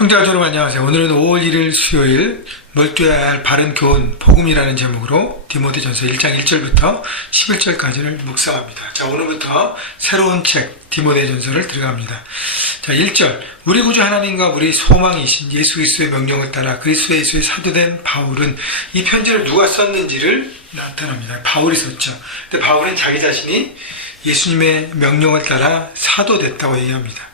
형제와 여러분 안녕하세요. 오늘은 5월 1일 수요일 몰두해야 할 바른 교훈 복음이라는 제목으로 디모데전서 1장 1절부터 11절까지를 묵상합니다. 자, 오늘부터 새로운 책 디모데전서를 들어갑니다. 자, 1절. 우리 구주 하나님과 우리 소망이신 예수 그리스도의 명령을 따라 그리스도 예수의 사도된 바울은 이 편지를 누가 썼는지를 나타납니다. 바울이 썼죠. 근데 바울은 자기 자신이 예수님의 명령을 따라 사도됐다고 얘기합니다.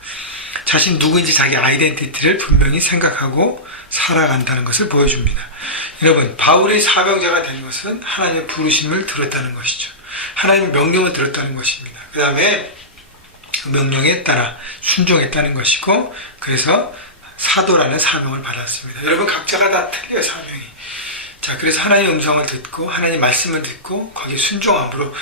자신 누구인지 자기 아이덴티티를 분명히 생각하고 살아간다는 것을 보여줍니다. 여러분, 바울이 사명자가 된 것은 하나님의 부르심을 들었다는 것이죠. 하나님의 명령을 들었다는 것입니다. 그 다음에 그 명령에 따라 순종했다는 것이고, 그래서 사도라는 사명을 받았습니다. 여러분, 각자가 다 틀려요, 사명이. 자, 그래서 하나님의 음성을 듣고 하나님의 말씀을 듣고 거기에 순종함으로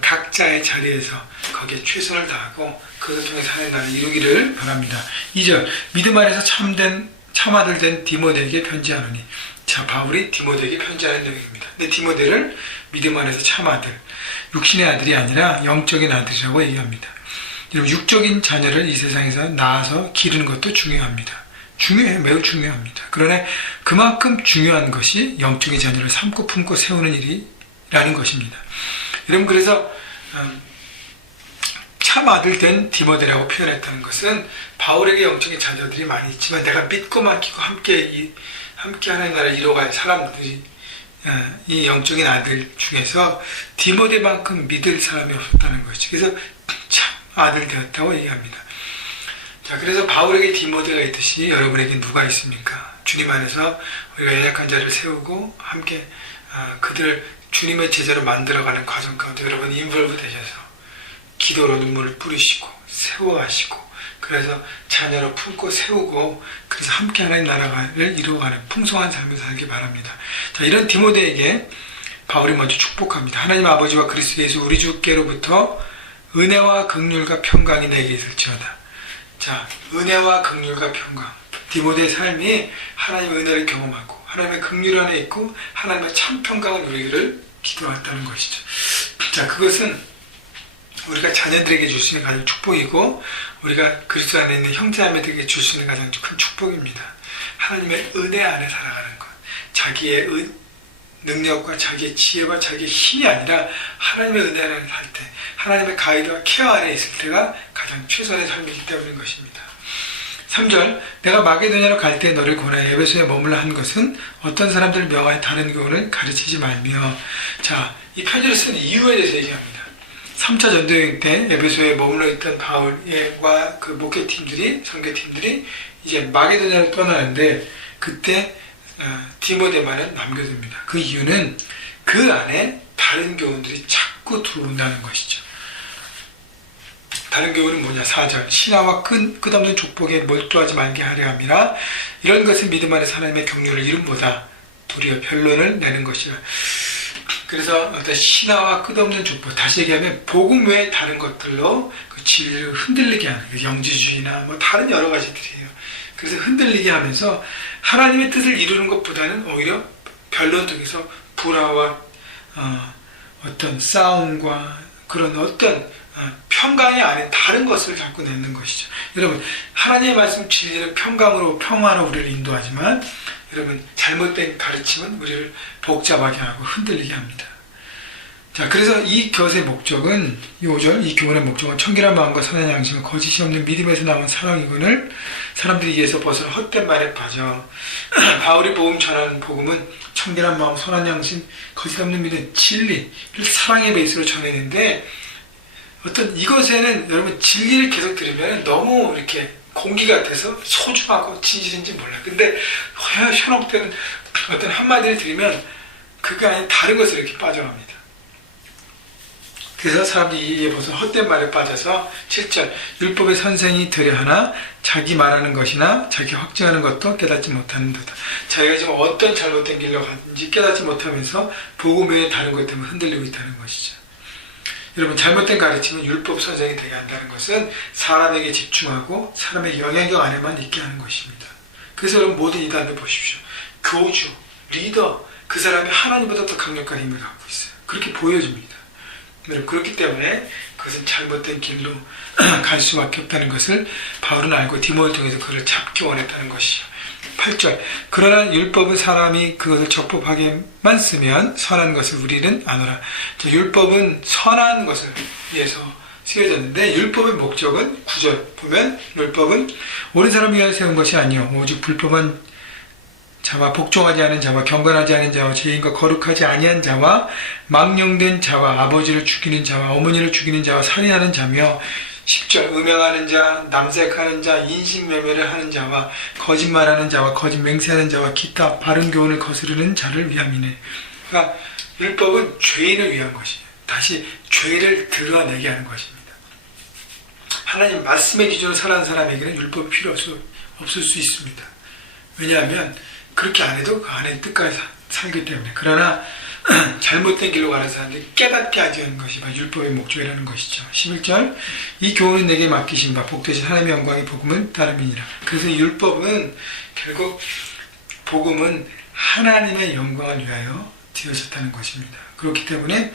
각자의 자리에서 거기에 최선을 다하고 그것을 통해서 하나님의 나라를 이루기를 바랍니다. 2절. 믿음 안에서 참 아들 된 디모데에게 편지하노니. 자, 바울이 디모데에게 편지하는 내용입니다. 근데 디모데를 믿음 안에서 참 아들, 육신의 아들이 아니라 영적인 아들이라고 얘기합니다. 여러분, 육적인 자녀를 이 세상에서 낳아서 기르는 것도 중요합니다. 중요해요. 매우 중요합니다. 그러나 그만큼 중요한 것이 영적인 자녀를 삼고 품고 세우는 일이라는 것입니다. 여러분, 그래서 참 아들 된 디모데라고 표현했다는 것은 바울에게 영적인 자녀들이 많이 있지만 내가 믿고 맡기고 함께 하나님 나라를 이뤄갈 사람들이 이 영적인 아들 중에서 디모데만큼 믿을 사람이 없었다는 것이죠. 그래서 참 아들 되었다고 얘기합니다. 자, 그래서 바울에게 디모데가 있듯이 여러분에게 누가 있습니까? 주님 안에서 우리가 연약한 자를 세우고 함께 그들을 주님의 제자로 만들어가는 과정 가운데 여러분 인볼브 되셔서 기도로 눈물을 뿌리시고 세워가시고 그래서 자녀로 품고 세우고 그래서 함께 하나님 나라를 이루어가는 풍성한 삶을 살기 바랍니다. 자, 이런 디모데에게 바울이 먼저 축복합니다. 하나님 아버지와 그리스도 예수 우리 주께로부터 은혜와 긍휼과 평강이 내게 있을지어다. 자, 은혜와 긍휼과 평강. 디모데의 삶이 하나님의 은혜를 경험하고 하나님의 긍휼 안에 있고 하나님의 참 평강을 누리기를 기도했다는 것이죠. 자, 그것은 우리가 자녀들에게 줄 수 있는 가장 축복이고 우리가 그리스도 안에 있는 형제자매들에게 줄 수 있는 가장 큰 축복입니다. 하나님의 은혜 안에 살아가는 것. 자기의 능력과 자기의 지혜와 자기의 힘이 아니라 하나님의 은혜 안에 살 때, 하나님의 가이드와 케어 안에 있을 때가 가장 최선의 삶이기 때문인 것입니다. 3절. 내가 마게도냐로 갈 때 너를 권하여 에베소에 머물러 한 것은 어떤 사람들을 명하여 다른 교훈을 가르치지 말며. 자, 이 편지를 쓴 이유에 대해서 얘기합니다. 3차 전도여행 때 에베소에 머물러 있던 바울과 그 목회팀들이, 선교팀들이 이제 마게도냐를 떠나는데 그때 디모데만은 남겨둡니다. 그 이유는 그 안에 다른 교훈들이 자꾸 들어온다는 것이죠. 다른 교훈은 뭐냐? 4절. 신화와 끝없는 족복에 몰두하지 말게 하려 함이라. 이런 것은 믿음 안에서 하나님의 경륜을 이름보다 도리어 변론을 내는 것이라. 그래서 어떤 신화와 끝없는 족복, 다시 얘기하면 복음 외에 다른 것들로 그 진리를 흔들리게 하는 영지주의나 뭐 다른 여러 가지들이에요. 그래서 흔들리게 하면서 하나님의 뜻을 이루는 것보다는 오히려 변론 통해서 불화와 어떤 싸움과 그런 어떤 평강이 아닌 다른 것을 자꾸 내는 것이죠. 여러분, 하나님의 말씀 진리는 평강으로 평화로 우리를 인도하지만 여러분 잘못된 가르침은 우리를 복잡하게 하고 흔들리게 합니다. 자, 그래서 이 것의 목적은 5절, 이 교훈의 목적은 청결한 마음과 선한 양심과 거짓이 없는 믿음에서 나온 사랑이거늘 사람들이 이에서 벗어나 헛된 말에 빠져. 바울이 복음 전하는 복음은 청결한 마음, 선한 양심, 거짓 없는 믿음, 진리를 사랑의 베이스로 전했는데 어떤 이것에는 여러분 진리를 계속 들으면 너무 이렇게 공기 같아서 소중하고 진실인지 몰라요. 근데 현혹되는 어떤 한마디를 들으면 그게 아닌 다른 것을 이렇게 빠져갑니다. 그래서 사람들이 이에 벗어 헛된 말에 빠져서 7절. 율법의 선생이 되려 하나 자기 말하는 것이나 자기 확증하는 것도 깨닫지 못하는도다. 자기가 지금 어떤 잘못된 길로 갔는지 깨닫지 못하면서 복음 외에 다른 것 때문에 흔들리고 있다는 것이죠. 여러분, 잘못된 가르침은 율법 선생이 되게 한다는 것은 사람에게 집중하고 사람의 영향력 안에만 있게 하는 것입니다. 그래서 여러분 모든 이단들 보십시오. 교주, 리더, 그 사람이 하나님보다 더 강력한 힘을 갖고 있어요. 그렇게 보여집니다. 그렇기 때문에 그것은 잘못된 길로 갈 수밖에 없다는 것을 바울은 알고 디모데를 통해서 그를 잡기 원했다는 것이죠. 8절. 그러나 율법은 사람이 그것을 적법하게만 쓰면 선한 것을 우리는 아노라. 율법은 선한 것을 위해서 쓰여졌는데 율법의 목적은 9절 보면 율법은 옳은 사람을 위하여 세운 것이 아니요 오직 불법한 자와 복종하지 않은 자와 경건하지 않은 자와 죄인과 거룩하지 아니한 자와 망령된 자와 아버지를 죽이는 자와 어머니를 죽이는 자와 살인하는 자며 10절 음행하는 자, 남색하는 자, 인신매매를 하는 자와 거짓말하는 자와 거짓 맹세하는 자와 기타 바른 교훈을 거스르는 자를 위함이네. 그러니까 율법은 죄인을 위한 것이에요. 다시 죄를 드러내게 하는 것입니다. 하나님 말씀의 기준으로 살아가는 사람에게는 율법이 필요 없을 수 있습니다. 왜냐하면 그렇게 안 해도 그 안에 뜻까지 살기 때문에. 그러나 잘못된 길로 가는 사람들이 깨닫게 하지 않는 것이 바로 율법의 목적이라는 것이죠. 11절 이 교훈은 내게 맡기신 바 복되신 하나님의 영광이 복음은 따름이니라. 그래서 율법은 결국 복음은 하나님의 영광을 위하여 되어졌다는 것입니다. 그렇기 때문에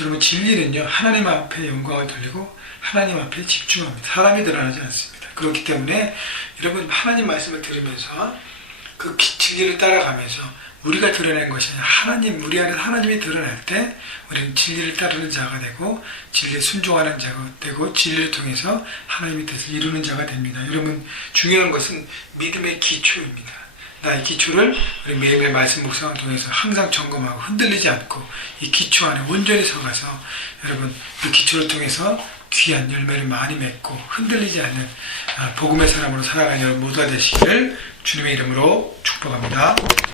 여러분 진리는요 하나님 앞에 영광을 돌리고 하나님 앞에 집중합니다. 사람이 드러나지 않습니다. 그렇기 때문에 여러분 하나님 말씀을 들으면서 그 진리를 따라가면서 우리가 드러낸 것이 아니라 하나님, 우리 안에 하나님이 드러날 때 우리는 진리를 따르는 자가 되고 진리에 순종하는 자가 되고 진리를 통해서 하나님의 뜻을 이루는 자가 됩니다. 여러분 중요한 것은 믿음의 기초입니다. 나의 기초를 우리 매일매일 말씀 묵상을 통해서 항상 점검하고 흔들리지 않고 이 기초 안에 온전히 서가서 여러분 이 기초를 통해서 귀한 열매를 많이 맺고 흔들리지 않는 복음의 사람으로 살아가는 여러분 모두가 되시기를 주님의 이름으로 축복합니다.